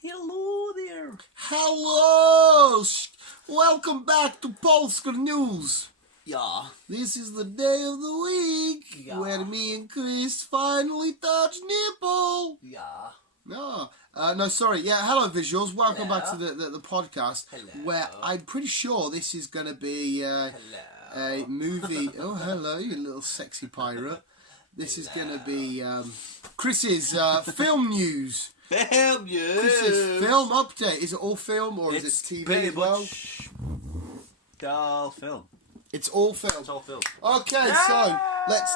Hello there. Hello! Welcome back to Polska News. Yeah. This is the day of the week where me and Chris finally touch nipple. Yeah. No, sorry. Yeah, hello, visuals. Welcome back to the podcast. Hello. Where I'm pretty sure this is going to be a movie. Oh, hello, you little sexy pirate. This is going to be Chris's film news. Film news. Chris's film update. Is it all film or is it TV as well? All film. It's all film. It's all film. Okay, so let's.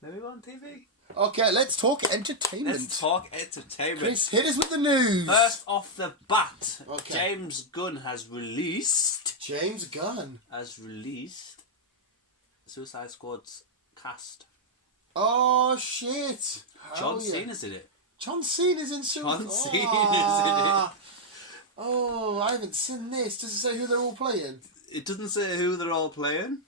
Maybe on TV. Okay, let's talk entertainment. Let's talk entertainment. Chris, hit us with the news. First off the bat, Okay. James Gunn has released Suicide Squad's cast. Oh shit! John Cena's in it. John Cena's in Suicide. John Cena's in it. Oh, I haven't seen this. Does it say who they're all playing? It doesn't say who they're all playing,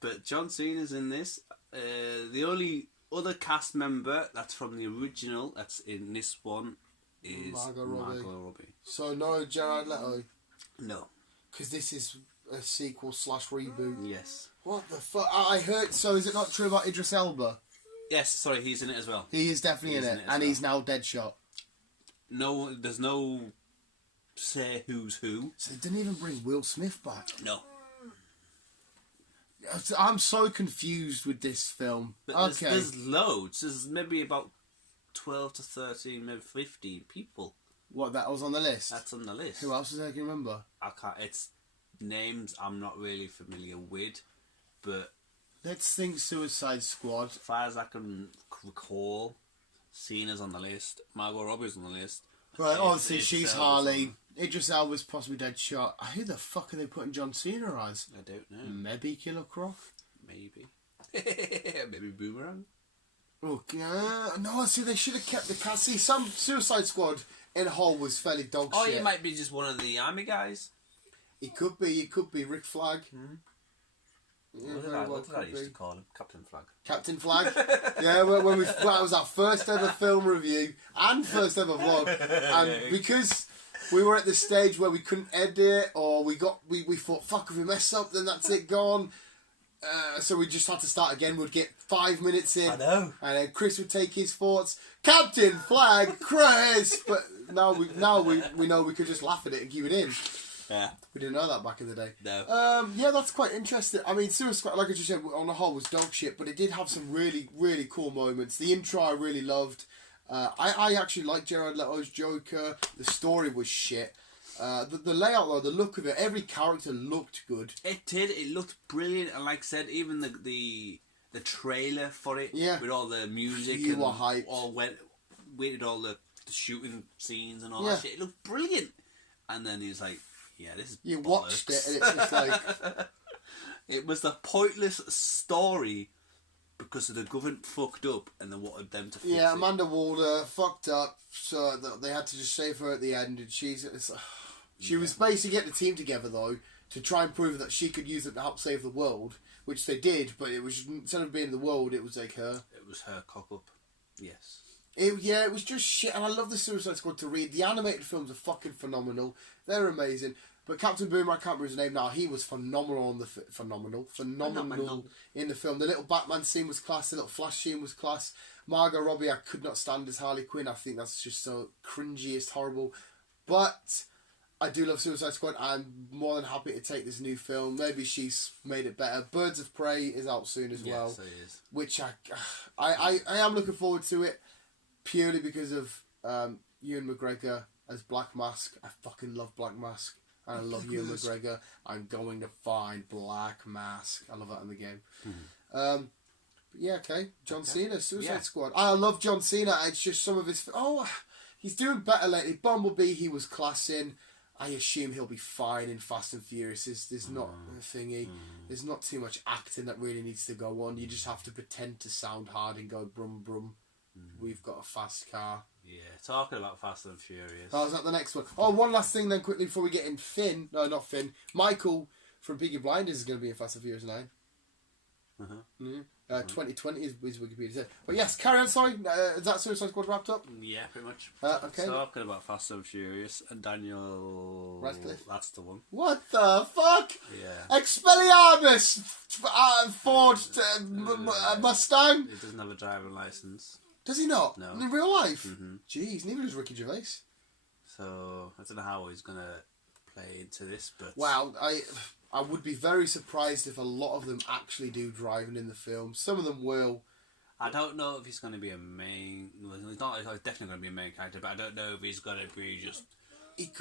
but John Cena's in this. The only other cast member that's from the original that's in this one is Margot Robbie. So no Jared Leto? No. Because this is a sequel / reboot. Yes. What the fuck? I heard, so is it not true about Idris Elba? Yes, sorry, he's in it as well. He is definitely in it, and he's now Deadshot. No, there's no say who's who. So they didn't even bring Will Smith back? No. I'm so confused with this film. But there's loads. There's maybe about 12 to 13, maybe 15 people. What, that was on the list? That's on the list. Who else is there? Can you remember? I can't. It's names I'm not really familiar with, but let's think Suicide Squad. As far as I can recall, Cena's on the list. Margot Robbie's on the list. Right, obviously she's Harley. Idris Elba's possibly Deadshot. Who the fuck are they putting John Cena as? I don't know. Maybe Killer Croc? Maybe. Maybe Boomerang? Okay. No, see, they should have kept the cast. See, some Suicide Squad in a whole was fairly dog shit. He might be just one of the army guys. He could be Rick Flag. Yeah, what did I used to call him? Captain Flag. Captain Flag. Yeah, when that was our first ever film review and first ever vlog, and because we were at the stage where we couldn't edit, or we thought, fuck, if we mess up, then that's it, gone. So we just had to start again. We'd get 5 minutes in. I know. And then Chris would take his thoughts. Captain Flag, Chris. But now we know we could just laugh at it and keep it in. Yeah. We didn't know that back in the day. No. Yeah, that's quite interesting. I mean, Suicide Squad, like I just said, on the whole was dog shit, but it did have some really, really cool moments. The intro I really loved. I actually liked Jared Leto's Joker. The story was shit. The layout though, the look of it, every character looked good. It did. It looked brilliant, and like I said, even the trailer for it, with all the music, you were hyped. All with all the shooting scenes and all that shit. It looked brilliant. And then he was like, "Yeah, this is." You watched it, and it's just like it was a pointless story because the government fucked up, and they wanted them to fix it. Yeah, Amanda Waller fucked up, so they had to just save her at the end, and she was basically getting the team together though to try and prove that she could use it to help save the world, which they did. But it was, instead of being the world, it was like her. It was her cock up. Yes. It was just shit, and I love the Suicide Squad to read. The animated films are fucking phenomenal. They're amazing. But Captain Boomerang, I can't remember his name now. He was phenomenal on the phenomenal in the film. The little Batman scene was class. The little Flash scene was class. Margot Robbie, I could not stand as Harley Quinn. I think that's just so cringy. It's horrible. But I do love Suicide Squad. I'm more than happy to take this new film. Maybe she's made it better. Birds of Prey is out soon as well. Yes, it is. Which I am looking forward to it purely because of Ewan McGregor as Black Mask. I fucking love Black Mask. I love Ewan McGregor. I'm going to find Black Mask. I love that in the game. But yeah, okay. John Cena, Suicide Squad. I love John Cena. It's just some of his... he's doing better lately. Bumblebee, he was class in. I assume he'll be fine in Fast and Furious. There's not a thingy. There's not too much acting that really needs to go on. You just have to pretend to sound hard and go brum brum. We've got a fast car. Yeah, talking about Fast and Furious. Oh, is that the next one? Oh, one last thing then quickly before we get in. Finn. No, not Finn. Michael from Peaky Blinders is going to be in Fast and Furious 9. 2020 is Wikipedia said. But yes, carry on. Sorry, is that Suicide Squad wrapped up? Yeah, pretty much. Okay. Talking about Fast and Furious and Daniel Radcliffe. That's the one. What the fuck? Yeah. Expelliarmus! Ford Mustang? He doesn't have a driving license. Does he not? No. In real life? Mm-hmm. Jeez, neither does Ricky Gervais. So I don't know how he's gonna play into this, but wow, I would be very surprised if a lot of them actually do driving in the film. Some of them will. I don't know if he's going to be a main. Well, he's definitely going to be a main character, but I don't know if he's going to be just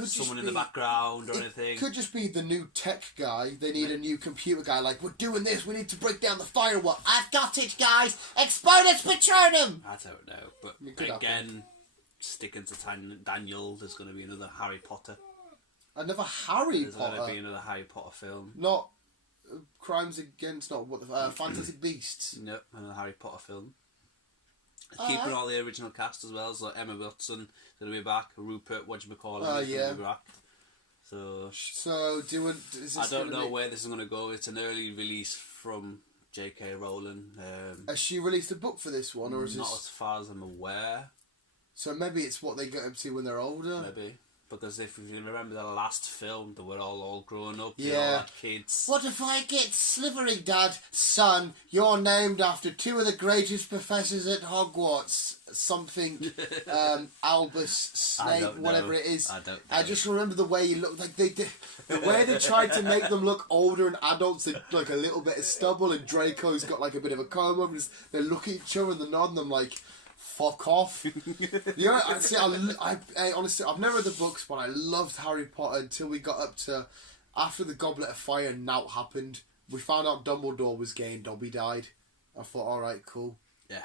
someone in the background or anything. It could just be the new tech guy. They need a new computer guy. Like, we're doing this. We need to break down the firewall. I've got it, guys. Exponents Patronum. I don't know, but again, sticking to Daniel, there's going to be another Harry Potter. Another Harry There's Potter. There's going to be another Harry Potter film. Not Crimes Against, not what the Fantastic Beasts. Nope, another Harry Potter film. Keeping all the original cast as well, so Emma Watson is going to be back, Rupert, whatchamacallit, is going to be back. So I don't know where this is going to go. It's an early release from J.K. Rowling. Has she released a book for this one, or is not as far as I'm aware. So maybe it's what they get up to when they're older. Maybe. Because if you remember the last film, they were all grown up. Yeah. They all had kids. What if I get slivery, Dad? Son, you're named after two of the greatest professors at Hogwarts. Something, Albus, Snape, whatever it is. I don't know. I just remember the way you look. Like the way they tried to make them look older and adults, like a little bit of stubble, and Draco's got like a bit of a comb over. They look at each other and they nod, and I'm like, fuck off. Yeah, I honestly, I've never read the books, but I loved Harry Potter until we got up to after the Goblet of Fire. Now happened. We found out Dumbledore was gay and Dobby died. I thought, all right, cool. Yeah.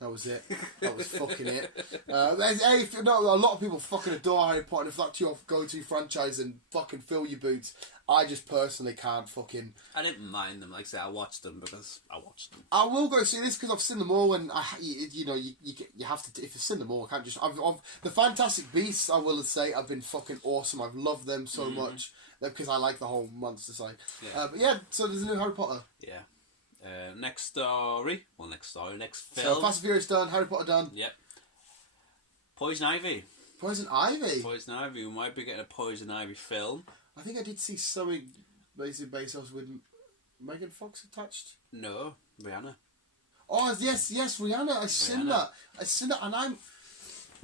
That was it. That was fucking it. Hey, a lot of people fucking adore Harry Potter. And if that's your go-to franchise, and fucking fill your boots. I just personally can't fucking. I didn't mind them. Like I said, I watched them because I watched them. I will go see this because I've seen them all, and you have to. If you've seen them all, I can't just. The Fantastic Beasts, I will say, have been fucking awesome. I've loved them so much because I like the whole monster side. Yeah. But yeah, so there's a new Harry Potter. Yeah. Next film. So Fast and Furious done, Harry Potter done. Yep. Poison Ivy. Poison Ivy. Poison Ivy. We might be getting a Poison Ivy film. I think I did see something basically based off with Megan Fox attached. No, Rihanna. Oh yes, Rihanna. I've seen that, and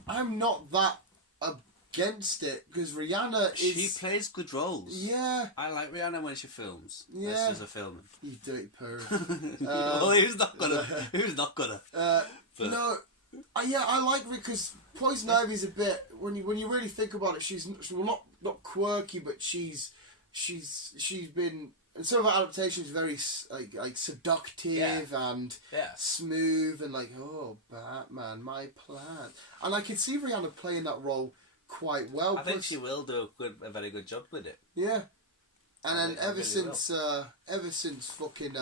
I'm not that against it because Rihanna is. She plays good roles. Yeah. I like Rihanna when she films. Yeah. She's a filming. You dirty perv. Well, who's not gonna? Who's not gonna? No. Yeah, I like her because Poison Ivy's a bit when you really think about it. She's not quirky, but she's been. And some of her adaptations are very like seductive and smooth and like, oh, Batman, my plan. And I could see Rihanna playing that role quite well. I think she will do a very good job with it. Yeah. And then ever since fucking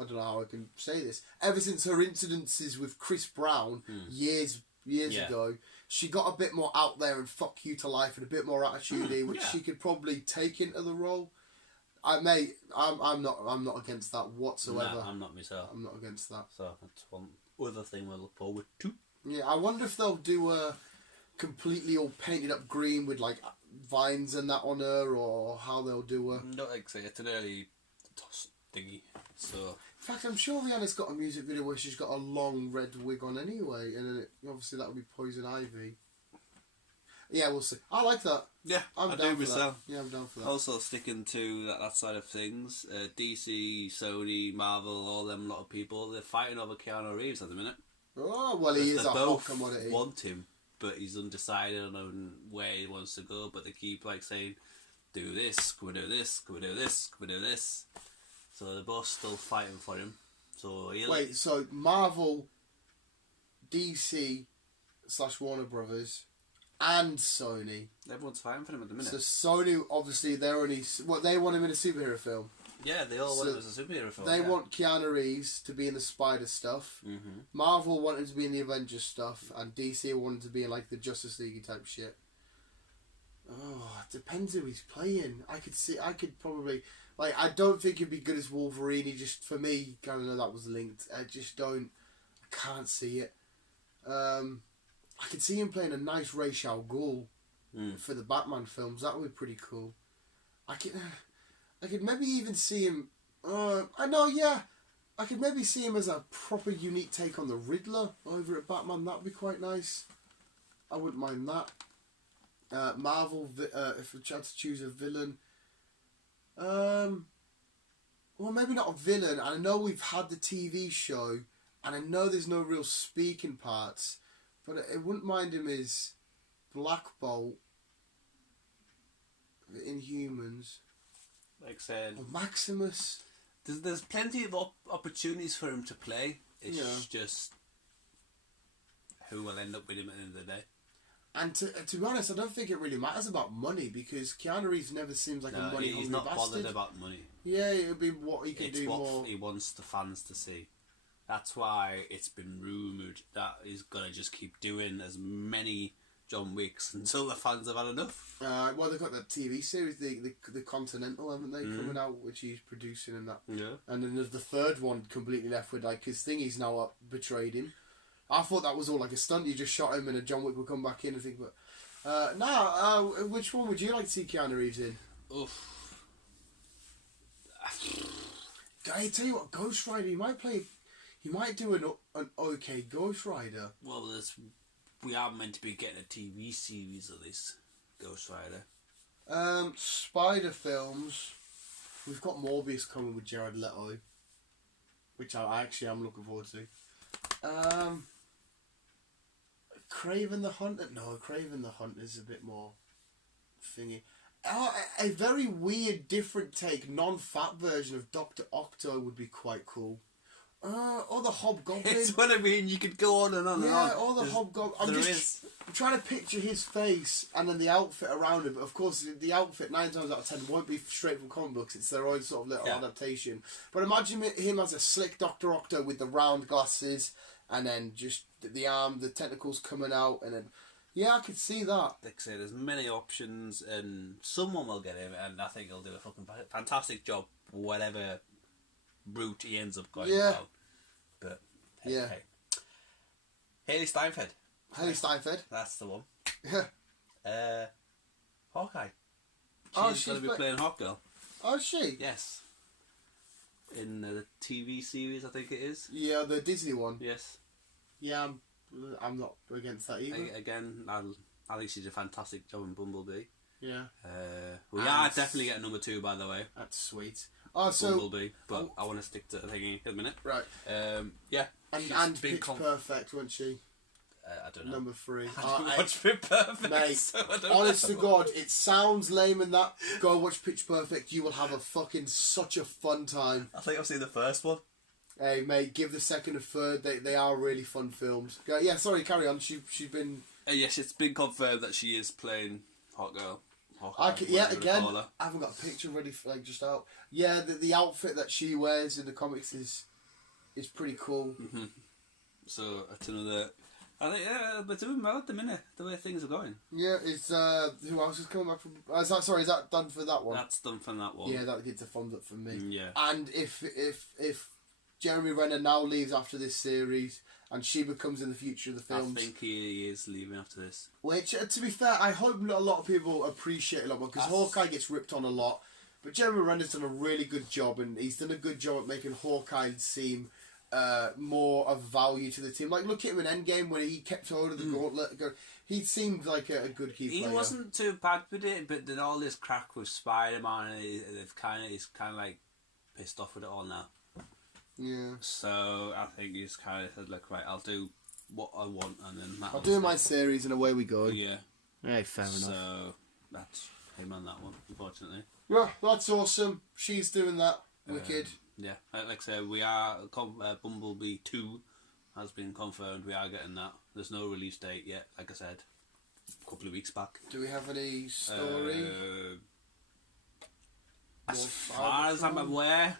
I don't know how I can say this. Ever since her incidences with Chris Brown years ago, she got a bit more out there and fuck you to life and a bit more attitude, which she could probably take into the role. I'm not against that whatsoever. No, I'm not myself. I'm not against that. So that's one other thing we'll look forward to. Yeah, I wonder if they'll do a completely all painted up green with like vines and that on her, or how they'll do her. Not like say it's an early toss thingy. So in fact, I'm sure Rihanna's got a music video where she's got a long red wig on anyway, and then obviously that would be Poison Ivy. Yeah, we'll see. I like that. Yeah, I'm I down do for myself. That. Yeah, I'm down for that. Also sticking to that side of things, DC, Sony, Marvel, all them lot of people, they're fighting over Keanu Reeves at the minute. Oh, well, he is a hot commodity. They want him, but he's undecided on where he wants to go, but they keep like saying, do this, can we do this, can we do this, can we do this? So they're both still fighting for him. So wait, so Marvel, DC / Warner Brothers, and Sony. Everyone's fighting for him at the minute. So Sony, obviously, they want him in a superhero film. Yeah, they all want him as a superhero film. They want Keanu Reeves to be in the Spider stuff. Mm-hmm. Marvel want him to be in the Avengers stuff, and DC wanted to be in like the Justice League type shit. Oh, it depends who he's playing. I could probably. Like, I don't think he'd be good as Wolverine. He just, for me, kind of know that was linked. I can't see it. I could see him playing a nice Ra's al Ghul for the Batman films. That would be pretty cool. I could maybe even see him. I could maybe see him as a proper unique take on the Riddler over at Batman. That'd be quite nice. I wouldn't mind that. Marvel, if we had to choose a villain. Well, maybe not a villain. I know we've had the TV show, and I know there's no real speaking parts, but I wouldn't mind him as Black Bolt, the Inhumans. Like I said, or Maximus. There's plenty of opportunities for him to play. It's just who will end up with him at the end of the day. And to be honest, I don't think it really matters about money, because Keanu Reeves never seems like a money hungry bastard. He's not bothered about money. Yeah, it'll be what he can do more. It's what he wants the fans to see. That's why it's been rumoured that he's gonna just keep doing as many John Wicks until the fans have had enough. Well, they've got that TV series, the Continental, haven't they, coming out, which he's producing and that. Yeah. And then there's the third one completely left with, like, his thing. He's now betrayed him. I thought that was all like a stunt. You just shot him and a John Wick would come back in and think, but which one would you like to see Keanu Reeves in? Oof. I tell you what, Ghost Rider. He might do an okay Ghost Rider. Well, we are meant to be getting a TV series of this Ghost Rider. Spider films. We've got Morbius coming with Jared Leto, which I actually am looking forward to. Kraven the Hunter. No, Kraven the Hunter is a bit more thingy. A very weird, different take, non-fat version of Dr. Octo would be quite cool. Or the Hobgoblin. It's what I mean. You could go on and on and on. Yeah, or the Hobgoblin. I'm trying to picture his face and then the outfit around him. But of course, the outfit 9 times out of 10 won't be straight from comic books. It's their own sort of little adaptation. But imagine him as a slick Dr. Octo with the round glasses, and then just the arm, the tentacles coming out, and then I could see that. Like I say, there's many options, and someone will get him, and I think he'll do a fucking fantastic job, whatever route he ends up going down. But hey. Haley Steinfeld. That's the one. Hawkeye. She's going to be playing Hawkgirl. Oh, is she? Yes. In the TV series, I think it is. Yeah, the Disney one. Yes. Yeah, I'm not against that either. Again, I think she did a fantastic job in Bumblebee. Yeah. We are definitely getting number 2, by the way. That's sweet. Oh, so Bumblebee, but I want to stick to the thingy in a minute. Right. Yeah. And Pitch Perfect, wasn't she? I don't know. Number 3. I didn't watch Pitch Perfect, mate. So honest to God, it sounds lame and that. Go watch Pitch Perfect. You will have a fucking such a fun time. I think I've seen the first one. Hey, mate, give the second and third. They are really fun films. Yeah, sorry, carry on. She's been. Yes, it's been confirmed that she is playing Hawkgirl. Again, I haven't got a picture ready for just out. Yeah, the outfit that she wears in the comics is pretty cool. Mm-hmm. So that's another. I think they're doing well at the minute. The way things are going. Yeah, it's who else is coming back from? Is that done for that one? That's done for that one. Yeah, that gets a thumbs up from me. Yeah. And if Jeremy Renner now leaves after this series and she becomes in the future of the films, I think he is leaving after this. Which, to be fair, I hope a lot of people appreciate a lot more, because Hawkeye gets ripped on a lot, but Jeremy Renner's done a really good job, and he's done a good job at making Hawkeye seem more of value to the team. Like, look at him in Endgame when he kept hold of the gauntlet. He seemed like a good key player. He wasn't too bad with it, but then all this crack with Spider-Man, he's kind of like pissed off with it all now. Yeah. So I think he's kind of said, "Look, right, I'll do what I want, and then I'll do my series, and away we go." Yeah. Hey, fair enough. So that's him on that one, unfortunately. Yeah, that's awesome. She's doing that. Wicked. Yeah, like I said, we are Bumblebee 2 has been confirmed. We are getting that. There's no release date yet. Like I said, a couple of weeks back. Do we have any story? As far as I'm aware,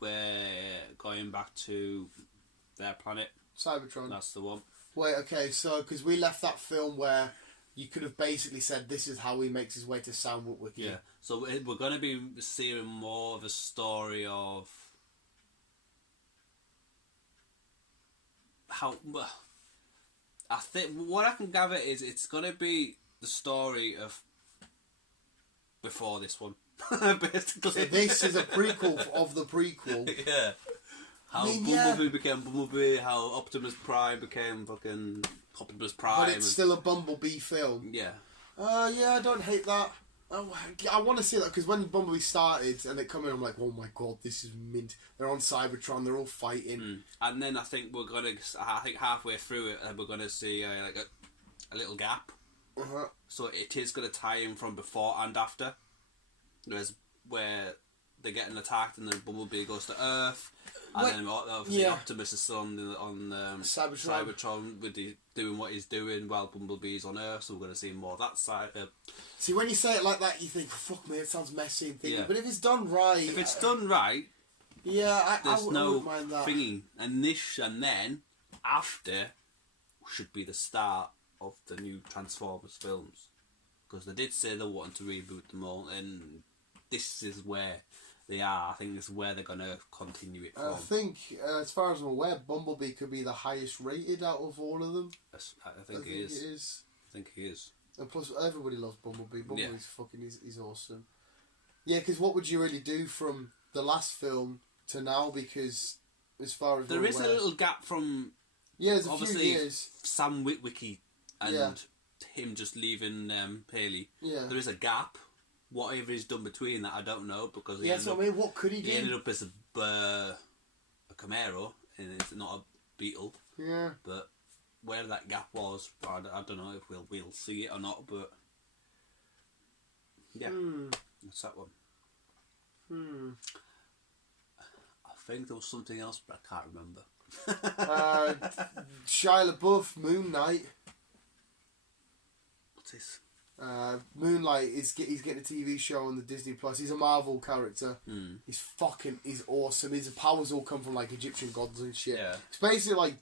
we're going back to their planet. Cybertron. That's the one. Wait, okay, so because we left that film where you could have basically said this is how he makes his way to Sam Witwicky. Yeah. So we're going to be seeing more of a story of how. I think what I can gather is it's going to be the story of before this one, basically. So this is a prequel of the prequel. Yeah. How Bumblebee became Bumblebee, how Optimus Prime became fucking Optimus Prime. But it's still a Bumblebee film. Yeah. Yeah, I don't hate that. I want to see that because when Bumblebee started and it come in, I'm like, oh my god, this is mint. They're on Cybertron, they're all fighting. And then I think I think halfway through it, we're gonna see like a little gap. So it is gonna tie in from before and after. There's where they're getting attacked and then Bumblebee goes to Earth. And then obviously Optimus is still on Cybertron with doing what he's doing while Bumblebee's on Earth, so we're going to see more of that side. See, when you say it like that, you think, fuck me, it sounds messy and thingy. But if it's done right... If it's done right, there's no mind that. thingy. And then, after, should be the start of the new Transformers films. Because they did say they wanted to reboot them all, and this is where... They are. I think this is where they're going to continue it from. I think, as far as I'm aware, Bumblebee could be the highest rated out of all of them. I think he is. I think he is. And plus, everybody loves Bumblebee. Bumblebee's fucking, he's awesome. Yeah, because what would you really do from the last film to now? Because as far as there is a little gap from there's a obviously few years. Sam Witwicky and him just leaving Paley. Yeah, there is a gap. Whatever he's done between that, I don't know because what could he do? He ended up as a Camaro, and it's not a Beetle. Yeah, but where that gap was, I don't know if we'll see it or not. But yeah, that's that one. I think there was something else, but I can't remember. Shia LaBeouf, Moon Knight. What's this? Moonlight he's getting a TV show on the Disney Plus. He's a Marvel character. He's awesome. His powers all come from like Egyptian gods and shit. Yeah. It's basically like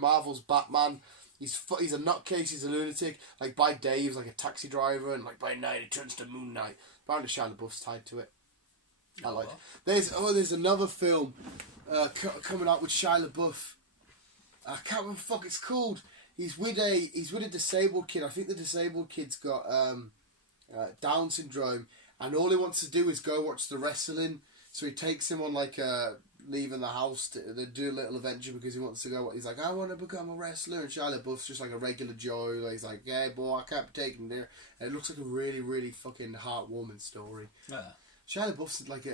Marvel's Batman. He's a nutcase. He's a lunatic. Like by day he was like a taxi driver, and like by night he turns to Moon Knight. Apparently Shia LaBeouf's tied to it. I like. There's another film coming out with Shia LaBeouf. I can't remember what the fuck it's called. He's with a disabled kid. I think the disabled kid's got Down syndrome, and all he wants to do is go watch the wrestling. So he takes him on like leaving the house to do a little adventure because he wants to go. He's like, I want to become a wrestler, and Shia LaBeouf's just like a regular Joe. Like, he's like, yeah, boy, I can't be taken there. And it looks like a really, really fucking heartwarming story. Yeah. Shia LaBeouf's like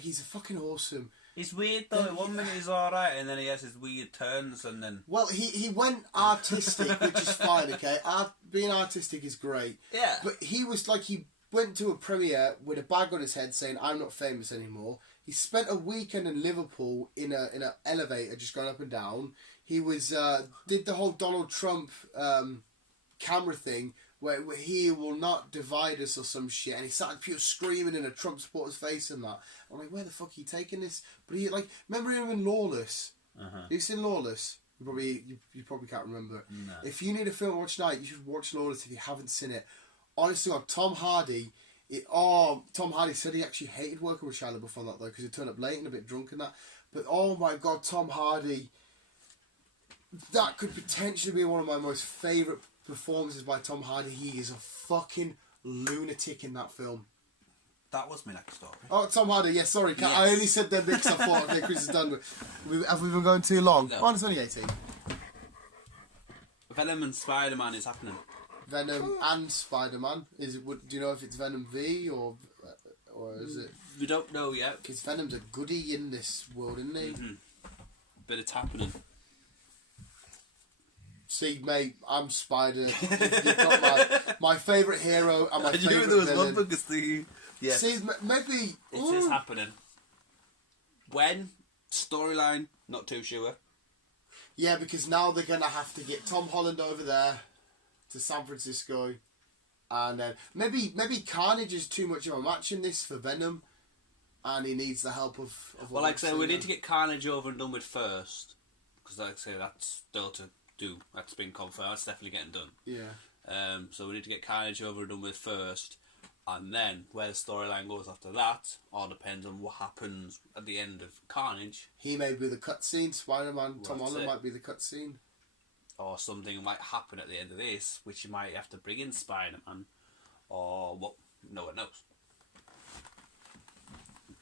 he's a fucking awesome. He's weird though. One minute he's alright, and then he has his weird turns, and then... Well, he went artistic, which is fine, okay? Being artistic is great. Yeah. But he was like, he went to a premiere with a bag on his head saying, I'm not famous anymore. He spent a weekend in Liverpool in a elevator just going up and down. He was did the whole Donald Trump camera thing, where he will not divide us or some shit, and he started pure screaming in a Trump supporter's face and that. I'm like, where the fuck are you taking this? But he remember him in Lawless? Have you seen Lawless? You probably can't remember. No. If you need a film to watch tonight, you should watch Lawless if you haven't seen it. Honestly, Tom Hardy. Tom Hardy said he actually hated working with Shia LaBeouf on that though, because he turned up late and a bit drunk and that. But oh my god, Tom Hardy. That could potentially be one of my most favourite performances by Tom Hardy. He is a fucking lunatic in that film. That was my next story. Oh, Tom Hardy, yes, sorry. Yes. I only said them because I thought, okay, Chris is done with. Have we been going too long? No. Oh, it's only 18. Venom and Spider-Man is happening. Venom and Spider-Man. Do you know if it's Venom V or is it? We don't know yet. Because Venom's a goodie in this world, isn't he? Mm-hmm. But it's happening. See, mate, I'm Spider. You've got my favourite hero and my favourite villain. There was one because the... Yes. See, maybe... It is happening. When? Storyline? Not too sure. Yeah, because now they're going to have to get Tom Holland over there to San Francisco. And then maybe Carnage is too much of a match in this for Venom. And he needs the help of well, like I say, we need to get Carnage over and done with first. Because like I say, that's still to do. That's been confirmed. That's definitely getting done. Yeah. So we need to get Carnage over and done with first, and then where the storyline goes after that all depends on what happens at the end of Carnage. He may be the cutscene. Spider-Man, Tom Holland might be the cutscene. Or something might happen at the end of this, which you might have to bring in Spider-Man, or what? No one knows.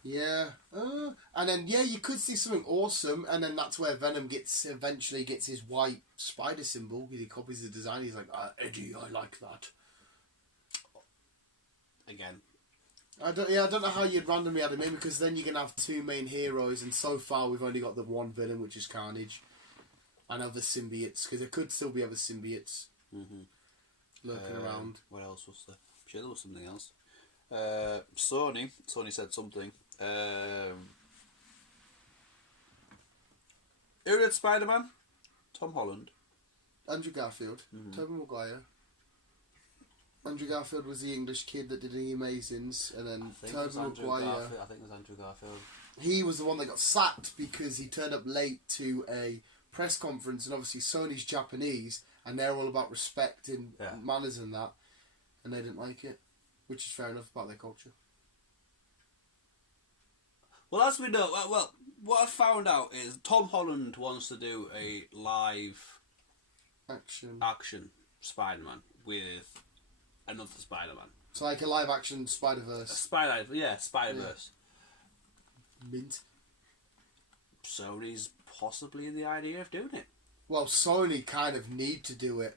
Yeah, and then you could see something awesome, and then that's where Venom eventually gets his white spider symbol because he copies the design. He's like, Eddie, I like that. Again, I don't know how you'd randomly add him in, because then you're gonna have two main heroes, and so far we've only got the one villain, which is Carnage, and other symbiotes, because there could still be other symbiotes lurking around. What else was there? I'm sure there was something else. Sony said something. Who did Spider-Man? Tom Holland. Andrew Garfield. Tobey Maguire. Andrew Garfield was the English kid that did The Amazings, and then Tobey Maguire. I think it was Andrew Garfield. He was the one that got sacked because he turned up late to a press conference, and obviously Sony's Japanese, and they're all about respect and manners and that, and they didn't like it, which is fair enough about their culture. Well, as we know, well, what I found out is Tom Holland wants to do a live action Spider-Man with another Spider-Man. So like a live action Spider-Verse. Spider-Verse. Mint. Sony's possibly in the idea of doing it. Well, Sony kind of need to do it,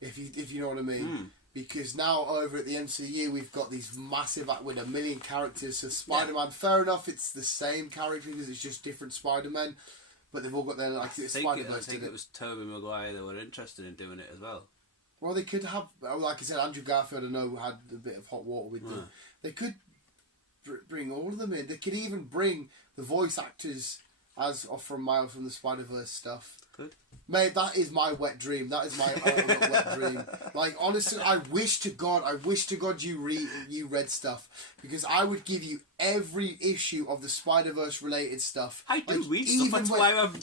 if you know what I mean. Because now over at the MCU we've got these massive with 1 million characters. So Spider-Man, fair enough, it's the same character because it's just different Spider-Men, but they've all got their Spider-Verse. I think it was Tobey Maguire that were interested in doing it as well. Well, they could have, like I said, Andrew Garfield, I know, had a bit of hot water with them. They could bring all of them in. They could even bring the voice actors from Miles from the Spider-Verse stuff. Good. Mate, that is my wet dream. That is my wet dream. Like, honestly, I wish to God you read stuff, because I would give you every issue of the Spider-Verse related stuff. I do read stuff. That's why I'm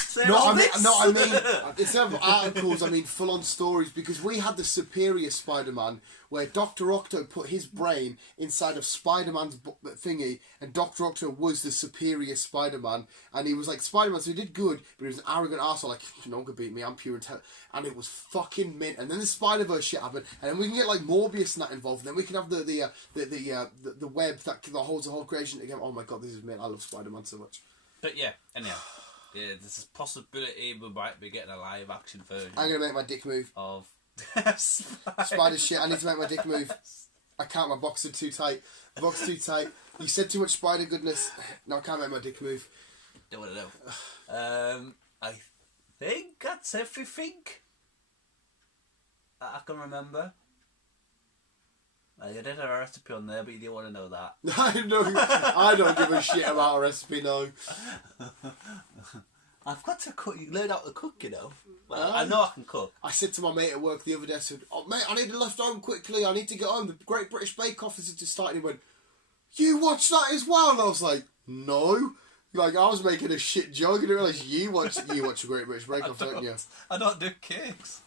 saying I mean, instead of articles, I mean full-on stories, because we had the Superior Spider-Man, where Dr. Octo put his brain inside of Spider-Man's thingy, and Dr. Octo was the Superior Spider-Man, and he was like Spider-Man, so he did good, but he was an arrogant arsehole, like, no one could beat me, I'm pure intelligent, and it was fucking mint. And then the Spider-Verse shit happened, and then we can get like Morbius and that involved, and then we can have the web that holds the whole creation again. Oh my God, this is mint. I love Spider-Man so much. But anyhow, there's a possibility we might be getting a live action version. I'm gonna make my dick move of Spider shit. I need to make my dick move. I can't. My box is too tight. Box too tight. You said too much spider goodness. No, I can't make my dick move. Don't want to know. I think that's everything I can remember. I did a recipe on there, but you didn't want to know that. I don't give a shit about a recipe, no. I've got to cook. You learn how to cook, you know. Well, I know I can cook. I said to my mate at work the other day, I said, "Oh mate, I need to left home quickly. I need to get home. The Great British Bake Off is just starting." He went, "You watch that as well?" And I was like, "No." Like, I was making a shit joke, and I realised you watch the Great British Bake Off, don't you? I don't do cakes.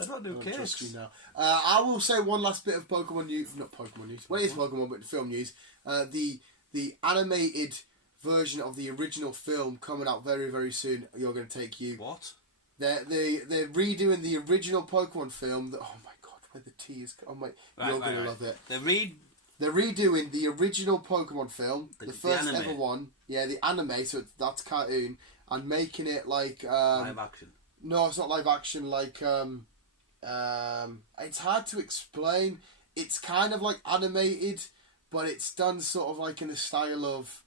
I don't do cakes. Trust me now. I will say one last bit of Pokemon news. Not Pokemon news. Well, it is Pokemon, but film news. The animated version of the original film coming out very, very soon. You're going to take you. What? They're redoing the original Pokemon film. Oh my God, where the T is. Oh my, you're going to love it. They're redoing the original Pokemon film, the first ever one. Yeah, the anime. So that's cartoon, and making it like live action. No, it's not live action. Like it's hard to explain. It's kind of like animated, but it's done sort of like in the style of.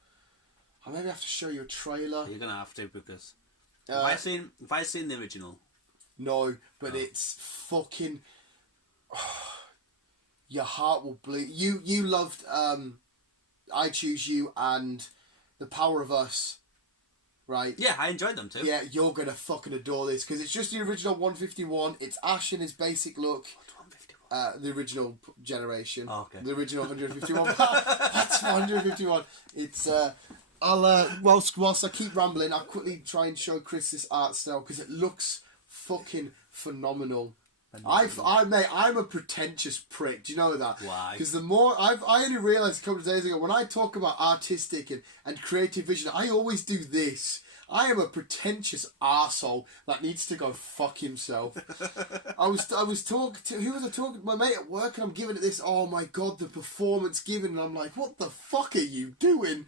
I maybe have to show you a trailer. You're gonna have to, because have I seen the original? No, but it's fucking. Your heart will bleed. You loved I Choose You and The Power of Us, right? Yeah, I enjoyed them too. Yeah, you're gonna fucking adore this, because it's just the original 151. It's Ash in his basic look. What's 151? The original generation. Oh, okay. The original 151. That's 151. It's I'll whilst I keep rambling, I'll quickly try and show Chris this art style, because it looks fucking phenomenal. I'm a pretentious prick. Do you know that? Why? Because the more I only realised a couple of days ago when I talk about artistic and creative vision, I always do this. I am a pretentious arsehole that needs to go fuck himself. I was talking to, who was I talking to? My mate at work, and I'm giving it this, oh my god, the performance given, and I'm like, what the fuck are you doing?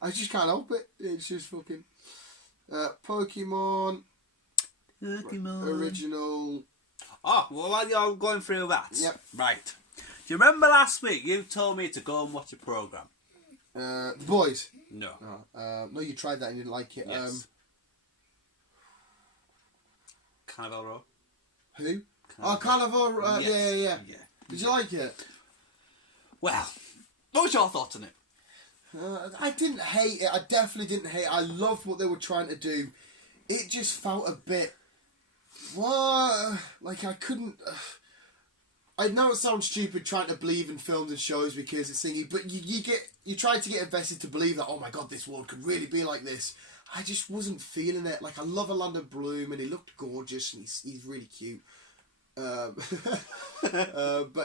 I just can't help it. It's just fucking Pokemon original. Oh, well, while you're going through that, yep. Right. Do you remember last week you told me to go and watch a programme? The Boys. No. No, you tried that and you didn't like it. Yes. Carnival Row. Who? Carnival Row. Yes. Yeah. Did you like it? Well, what was your thoughts on it? I didn't hate it. I definitely didn't hate it. I loved what they were trying to do. It just felt a bit... What? Like I couldn't... I know it sounds stupid trying to believe in films and shows because it's thingy, but you try to get invested to believe that, oh my god, this world could really be like this. I just wasn't feeling it. Like, I love Orlando Bloom and he looked gorgeous and he's really cute. But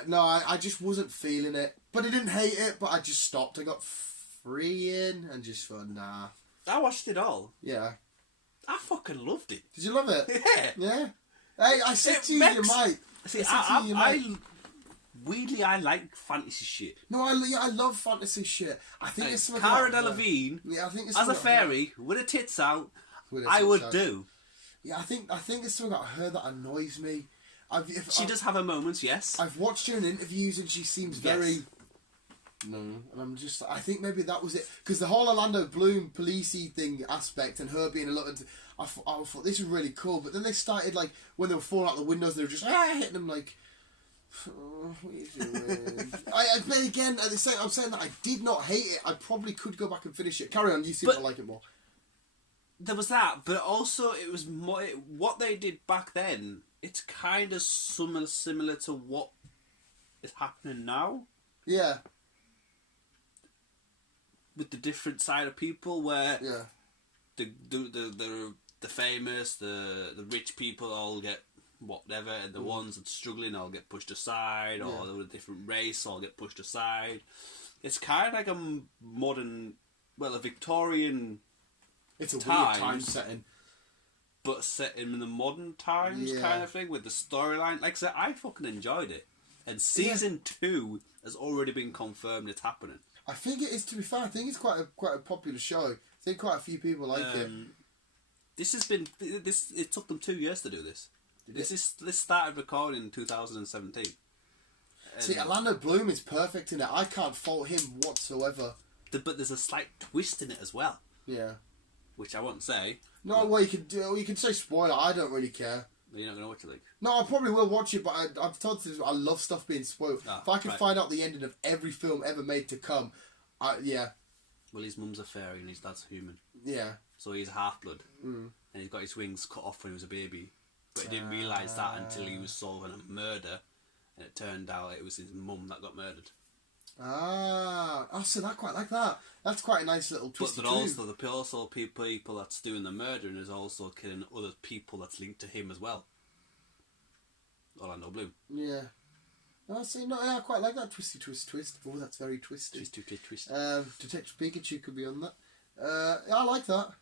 no, I just wasn't feeling it. But I didn't hate it, but I just stopped. I got 3 in and just thought, nah. I watched it all. Yeah. I fucking loved it. Did you love it? Yeah. Yeah. Hey, I said to you, you might. See, weirdly, I like fantasy shit. No, I love fantasy shit. I think it's something Cara Delevingne, yeah, I think it's as a fairy with her tits out, do. Yeah, I think it's something about her that annoys me. She does have her moments, yes. I've watched her in interviews and she seems very... No, and I'm just... I think maybe that was it. Because the whole Orlando Bloom policey thing aspect and her being a little... I thought this was really cool, but then they started, like, when they were falling out the windows, they were just hitting them, like... Oh, what are you doing? But again, at the same, I'm saying that I did not hate it. I probably could go back and finish it. Carry on, you seem to like it more. There was that, but also it was more... What they did back then, it's kind of similar to what is happening now. Yeah. With the different side of people, where yeah. the famous, the rich people all get whatever, and the ones that are struggling all get pushed aside, or they're a different race all get pushed aside. It's kind of like a modern, a Victorian. It's a weird time setting, but set in the modern times kind of thing with the storyline. Like I said, I fucking enjoyed it, and season 2 has already been confirmed it's happening. I think it is. To be fair, I think it's quite a popular show. I think quite a few people like it. It took them 2 years to do this. This started recording in 2017. See, Orlando Bloom is perfect in it. I can't fault him whatsoever. But there's a slight twist in it as well. Yeah. Which I won't say. No, well, you can say spoiler. I don't really care. You're not going to watch it, like? No, I probably will watch it, but I've told you I love stuff being spoiled. If I can find out the ending of every film ever made to come, yeah. Well, his mum's a fairy and his dad's human. Yeah. So he's half-blood. And he's got his wings cut off when he was a baby. But he didn't realise that until he was solving a murder. And it turned out it was his mum that got murdered. So I quite like that. That's quite a nice little twist. But also people that's doing the murdering is also killing other people that's linked to him as well. Orlando Bloom. Yeah. I quite like that twisty twist. Oh, that's very twisty. Twist. Detective Pikachu could be on that. I like that.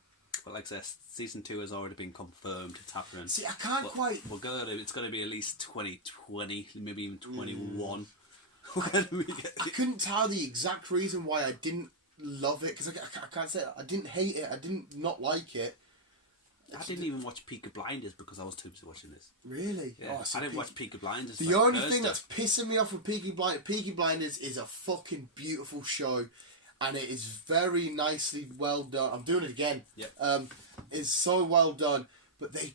But like I said, season 2 has already been confirmed. It's happening. See, I can't quite. It's going to be at least 2020, maybe even 21. I couldn't tell the exact reason why I didn't love it, because I can't say it. I didn't hate it. I didn't not like it. I didn't even watch Peaky Blinders because I was too busy watching this. Really? Yeah. I didn't watch Peaky Blinders. The only thing that's pissing me off with Peaky Blinders is a fucking beautiful show, and it is very nicely well done. I'm doing it again. Yep. It's so well done. But they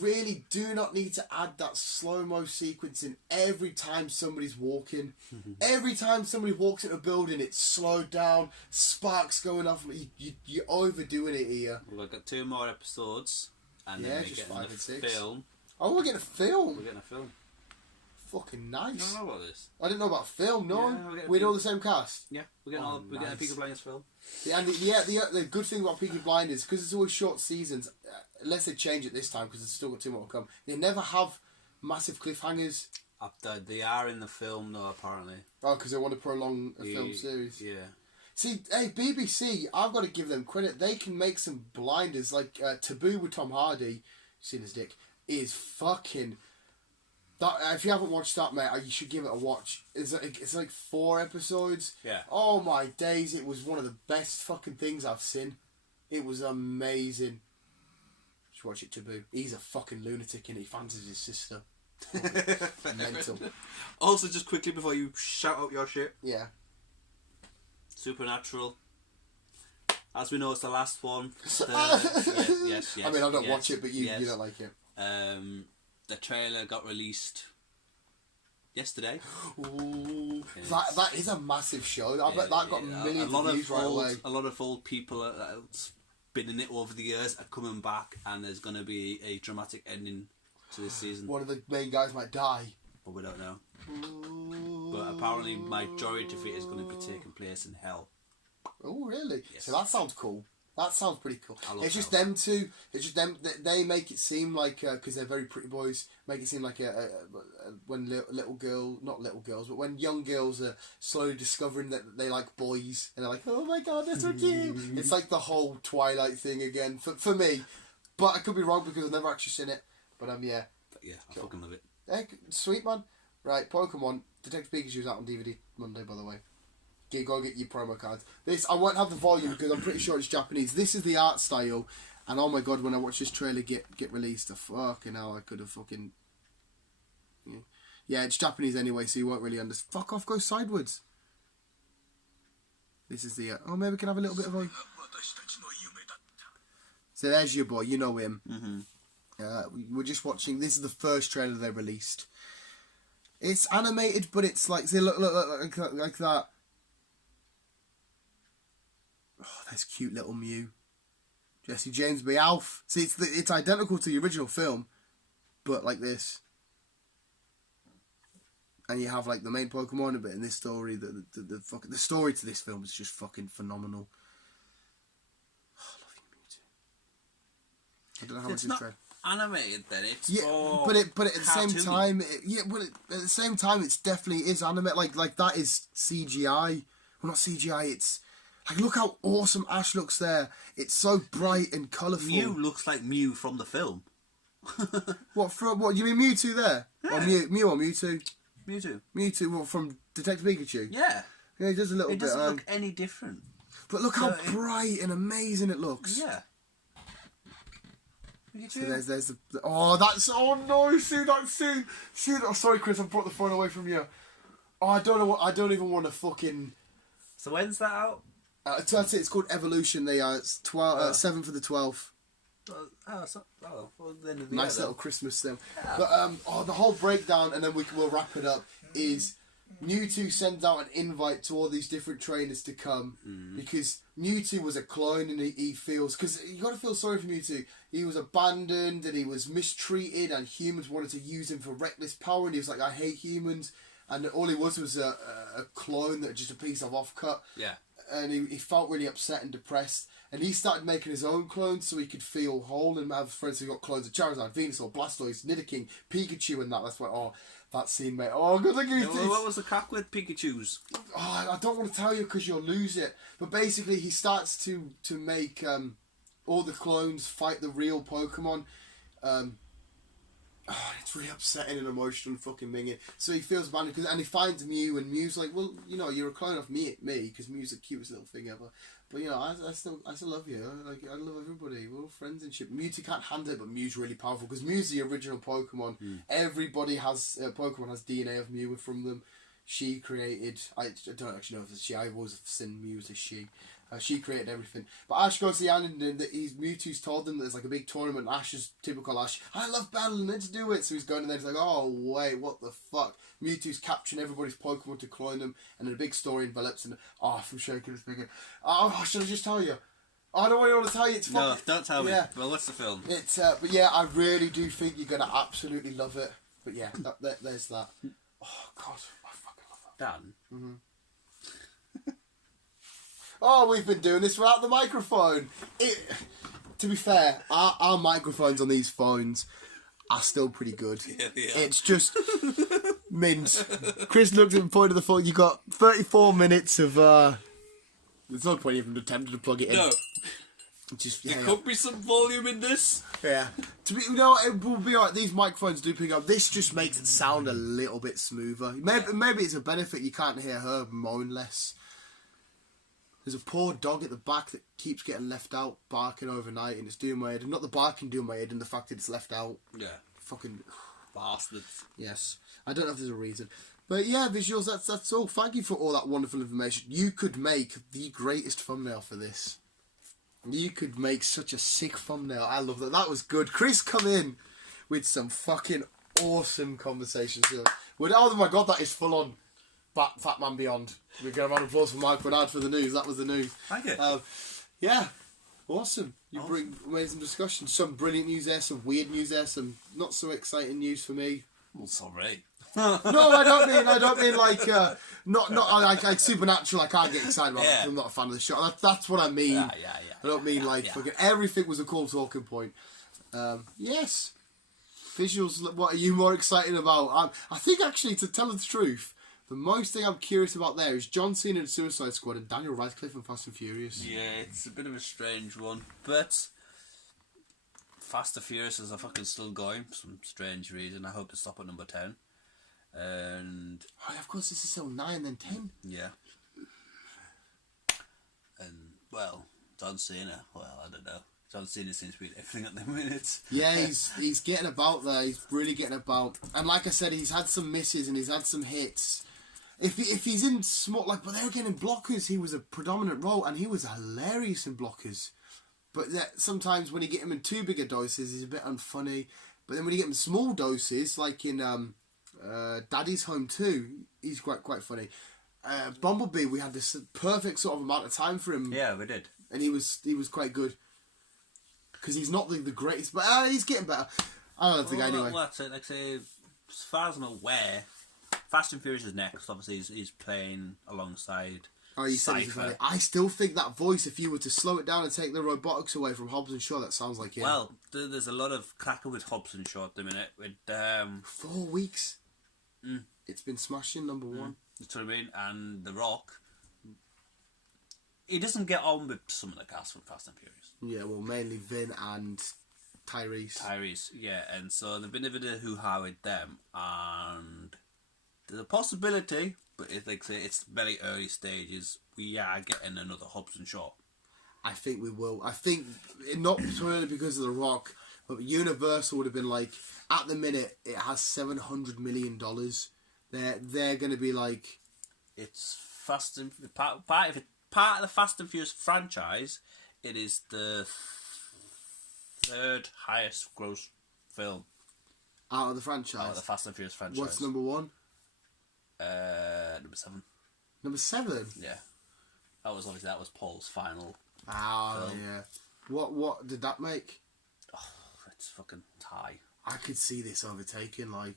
really do not need to add that slow-mo sequence in every time somebody's walking. Every time somebody walks into a building, it's slowed down, sparks going off. You're overdoing it here. We've got 2 more episodes, and then we're getting a film. Oh, we're getting a film? We're getting a film. Fucking nice. You don't know about this? I didn't know about film, no. Yeah, we're all the same cast? Yeah, we're getting a Peaky Blinders film. Yeah, and the good thing about Peaky Blinders, because it's always short seasons, unless they change it this time, because it's still got 2 more to come, they never have massive cliffhangers. They are in the film though, apparently. Oh, because they want to prolong a film series. Yeah. See, hey, BBC, I've got to give them credit. They can make some blinders. Like, Taboo with Tom Hardy, seen his dick, is fucking... That, if you haven't watched that, mate, you should give it a watch. It's like 4 episodes. Yeah. Oh, my days. It was one of the best fucking things I've seen. It was amazing. Just watch it, Taboo. He's a fucking lunatic and he fancies his sister. Mental. Also, just quickly before you shout out your shit. Yeah. Supernatural. As we know, it's the last one. Yes. I mean, I don't watch it, but you don't like it. The trailer got released yesterday. Ooh, that is a massive show. I bet that got millions of views right away. A lot of old people that's been in it over the years are coming back, and there's going to be a dramatic ending to this season. One of the main guys might die. But we don't know. But apparently majority of it is going to be taking place in hell. Oh, really? Yes. So that sounds cool. That sounds pretty cool. It's just hell. them two. It's just them. They make it seem like, because they're very pretty boys, make it seem like when little girl, not little girls, but when young girls are slowly discovering that they like boys, and they're like, oh my god, they're so cute. It's like the whole Twilight thing again, for me. But I could be wrong because I've never actually seen it. But yeah. But yeah, I fucking love it. Hey, sweet man. Right, Pokemon. Detective Pikachu's out on DVD Monday, by the way. Go get your promo cards. This, I won't have the volume because I'm pretty sure it's Japanese. This is the art style, and oh my god, when I watch this trailer get released, fucking hell, I could have fucking... Yeah, it's Japanese anyway, so you won't really understand. Fuck off, go sideways. This is the... oh, maybe we can have a little bit of a... So there's your boy, you know him. We're just watching... This is the first trailer they released. It's animated, but it's like... See, look like that. Oh, there's cute little Mew. Jesse James Meowth. See, it's identical to the original film, but like this. And you have like the main Pokemon, but in this story, the story to this film is just fucking phenomenal. Oh, I love you, Mewtwo. I don't know how much it's trade. Animated then, it's but at the same time, at the same time, it's definitely is animated. Like that is CGI. Well, not CGI. It's like, look how awesome Ash looks there. It's so bright and colourful. Mew looks like Mew from the film. What you mean Mewtwo there? Yeah. Or Mew or Mewtwo? Mewtwo. Mewtwo, what, from Detective Pikachu? Yeah. Yeah, it does a little bit. It doesn't look any different. But look how bright and amazing it looks. Yeah. So there's the oh, that's, oh no, see that scene. Oh, sorry Chris, I brought the phone away from you. Oh, I don't even want to fucking... So when's that out? That's it, it's called Evolution. It's 7th for the 12th. Well, the end of the nice year, little Christmas thing. Yeah. But the whole breakdown, and then we'll wrap it up, is Mewtwo sends out an invite to all these different trainers to come, because Mewtwo was a clone, and he feels, because you got to feel sorry for Mewtwo. He was abandoned and he was mistreated, and humans wanted to use him for reckless power, and he was like, I hate humans, and all he was a clone, that just a piece of offcut. Yeah. And he felt really upset and depressed, and he started making his own clones so he could feel whole and have friends who got clones of Charizard, Venusaur, Blastoise, Nidoking, Pikachu, and that. That's why, that scene, mate. Oh, good looking at this. What was the crack with Pikachu's? Oh, I don't want to tell you because you'll lose it. But basically, he starts to make all the clones fight the real Pokemon. It's really upsetting and emotional and fucking minging. So he feels bad, and he finds Mew, and Mew's like, well, you know, you're a clone of me, because Mew's the cutest little thing ever. But you know, I still love you. Like, I love everybody. We're all friends and shit. Mewtwo can't handle it, but Mew's really powerful because Mew's the original Pokemon. Everybody has Pokemon has DNA of Mew from them. She created. I don't actually know if it's she. I've always seen Mew as a she. She created everything. But Ash goes to the island, and Mewtwo's told them that there's like a big tournament. Ash is typical Ash. I love battling, let's do it. So he's going in there, he's like, oh wait, what the fuck? Mewtwo's capturing everybody's Pokemon to clone them, and then a big story envelops, and I'm shaking this big. Oh, should I just tell you? I don't want to tell you. It's fucking... No, don't tell me. Well, what's the film? It's but yeah, I really do think you're gonna absolutely love it. But yeah, there's that. Oh god, I fucking love that. Dan. Mm-hmm. Oh, we've been doing this without the microphone. To be fair, our microphones on these phones are still pretty good. Yeah, they are. It's just mince. Chris looked at the point of the phone. You got 34 minutes of. There's no point even attempting to plug it in. No. Just, There could be some volume in this. Yeah. To be, it will be alright. These microphones do pick up. This just makes it sound a little bit smoother. Maybe it's a benefit. You can't hear her moan less. There's a poor dog at the back that keeps getting left out, barking overnight, and it's doing my head. And not the barking doing my head, and the fact that it's left out. Yeah. Fucking bastards. Yes. I don't know if there's a reason. But yeah, visuals, that's all. Thank you for all that wonderful information. You could make the greatest thumbnail for this. You could make such a sick thumbnail. I love that. That was good. Chris, come in with some fucking awesome conversations. Oh my god, that is full on. Fat Man Beyond. We're going to have an applause for Mike Bernard for the news. That was the news. Thank you. Yeah. Awesome. You bring amazing discussion. Some brilliant news there, some weird news there, some not so exciting news for me. Well, sorry. No, I don't mean like not like Supernatural. I can't get excited about it. I'm not a fan of the show. That's what I mean. Yeah. I don't mean fucking everything was a cool talking point. Yes, visuals. What are you more excited about? I think actually, to tell the truth, the most thing I'm curious about there is John Cena and Suicide Squad and Daniel Radcliffe and Fast and Furious. Yeah, it's a bit of a strange one, but Fast and Furious is fucking still going for some strange reason. I hope to stop at number 10. And of course, this is still 9 then 10. Yeah. And well, John Cena. Well, I don't know. John Cena seems to be everything at the minute. Yeah, he's getting about there. He's really getting about. And like I said, he's had some misses and he's had some hits. If he's in small, but they were getting blockers. He was a predominant role, and he was hilarious in blockers. But sometimes when you get him in too big a doses, he's a bit unfunny. But then when you get him in small doses, like in Daddy's Home 2, he's quite funny. Bumblebee, we had this perfect sort of amount of time for him. Yeah, we did. And he was quite good. Because he's not the greatest, but he's getting better. I don't think anyway. Well, that's it. Like say, as far as I'm aware, Fast and Furious is next. Obviously, he's playing alongside Cypher. I still think that voice, if you were to slow it down and take the robotics away from Hobbs and Shaw, that sounds like him. Well, there's a lot of cracker with Hobbs and Shaw at the minute. With 4 weeks. It's been smashing, number 1. That's what I mean. And The Rock, he doesn't get on with some of the cast from Fast and Furious. Yeah, well, mainly Vin and Tyrese. Yeah, and so there's been a bit of hoo-ha with them, and there's a possibility, but it's very early stages, we are getting another Hobbs and Shaw. I think we will. I think, not purely because of The Rock, but Universal would have been like, at the minute, it has $700 million. They're going to be like... It's Fast and... Part of the Fast and Furious franchise, it is the 3rd highest gross film. Out of the franchise? Out of the Fast and Furious franchise. What's number 1? Number 7. Number 7? Yeah. That was Paul's final film. Yeah. What did that make? Oh, it's fucking high. I could see this overtaking, I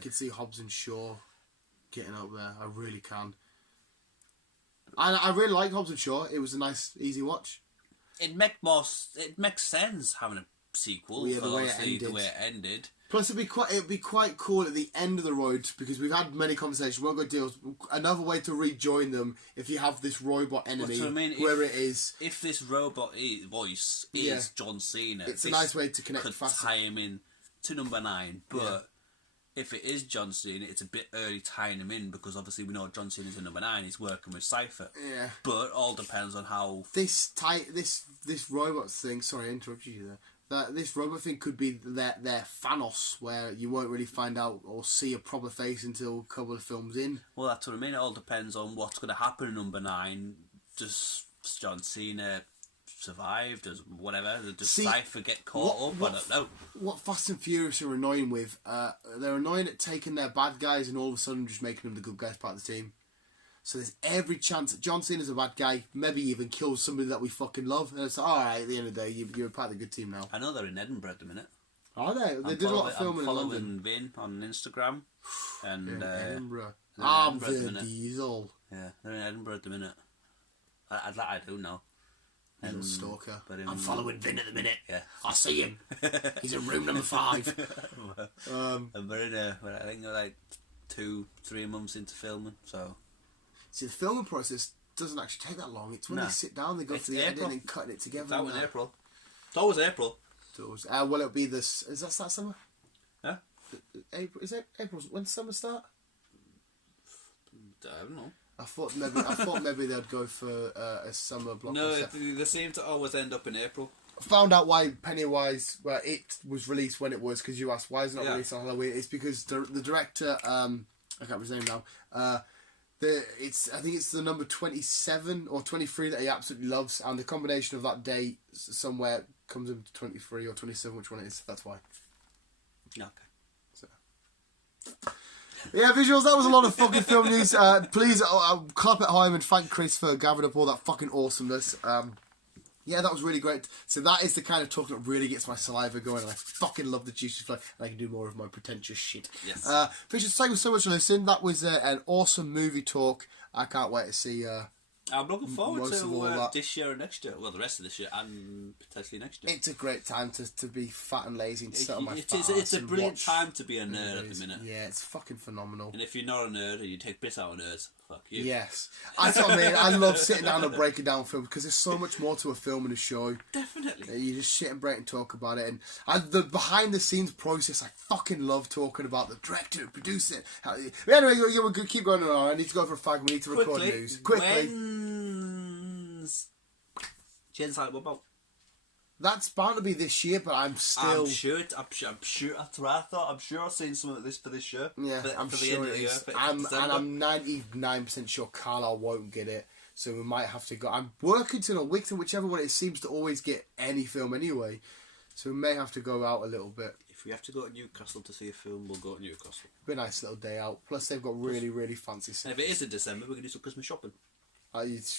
could see Hobbs and Shaw getting up there. I really can. I really like Hobbs and Shaw. It was a nice, easy watch. It makes sense having a sequel. The way it ended. Plus, it'd be quite cool at the end of the road, because we've had many conversations. We won't go deals. Another way to rejoin them if you have this robot enemy, whoever it is. If this robot voice is John Cena, it's a nice way to connect. Could tie him in to number 9, but. If it is John Cena, it's a bit early tying him in, because obviously we know John Cena's in number 9. He's working with Cypher. Yeah. But all depends on how this robot thing. Sorry, I interrupted you there. This robot thing could be their Thanos, where you won't really find out or see a proper face until a couple of films in. Well, that's what I mean. It all depends on what's going to happen in number 9. Does John Cena survive? Does whatever? Does Cypher get caught up? I don't know. What Fast and Furious are annoying with, they're annoying at taking their bad guys and all of a sudden just making them the good guys part of the team. So there's every chance that John Cena's a bad guy, maybe even kills somebody that we fucking love, and it's like, alright, at the end of the day, you're part of the good team now. I know they're in Edinburgh at the minute. Are they? They did a lot of filming in London. I'm following Vin on Instagram. And Edinburgh. Vin Diesel. Yeah, they're in Edinburgh at the minute. I do know. Little stalker. But I'm following Vin at the minute. Yeah. I see him. He's in room number 5. And we're I think we're like 2-3 months into filming, so... See, the filming process doesn't actually take that long. It's when they sit down, they go through the editing and cutting it together. That was April. It's always April. Well, it'll be this... Is that summer? Huh? April. Is it April? When's summer start? I don't know. I thought maybe they'd go for a summer blockbuster. No, they seem to always end up in April. I found out why Pennywise, it was released when it was, because you asked why is it not released on Halloween. It's because the director, I can't remember his name now. I think it's the number 27 or 23 that he absolutely loves, and the combination of that date somewhere comes into 23 or 27, which one it is. That's why. Okay. So. Yeah, visuals, that was a lot of fucking film news. Please clap at home and thank Chris for gathering up all that fucking awesomeness. Yeah, that was really great. So that is the kind of talk that really gets my saliva going, and I fucking love the juicy flow, and I can do more of my pretentious shit. Yes. Fisher, thank you so much for listening. That was an awesome movie talk. I can't wait to see... I'm looking forward to this year and next year. Well, the rest of this year and potentially next year. It's a great time to be fat and lazy and sit on my It's a brilliant time to be a nerd at the minute. Yeah, it's fucking phenomenal. And if you're not a nerd and you take piss out of nerds, fuck you. Yes. That's what I mean. I love sitting down and breaking down films because there's so much more to a film and a show. Definitely. You just sit and break and talk about it. And the behind the scenes process, I fucking love talking about the director, producer. Anyway, we'll keep going on. I need to go for a fag. We need to record news. Quickly. When's Jen's like, what about? That's bound to be this year, but I'm still... I'm sure. That's what I thought. I'm sure I've seen some of this for this year. Yeah, I'm sure it is. I'm 99% sure Carlisle won't get it, so we might have to go... I'm working to Wigton, whichever one it seems to always get any film anyway, so we may have to go out a little bit. If we have to go to Newcastle to see a film, we'll go to Newcastle. Be a nice little day out. Plus, they've got really, really fancy stuff. And if it is in December, we can do some Christmas shopping.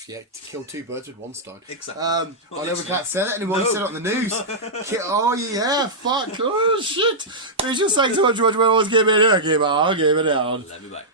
Yeah, to kill 2 birds with one stone. Exactly. I know we can't say that anymore. You said it on the news. Oh, yeah, fuck. Oh, shit. There's just saying so much what I was giving it. I'll give it out. Let me back.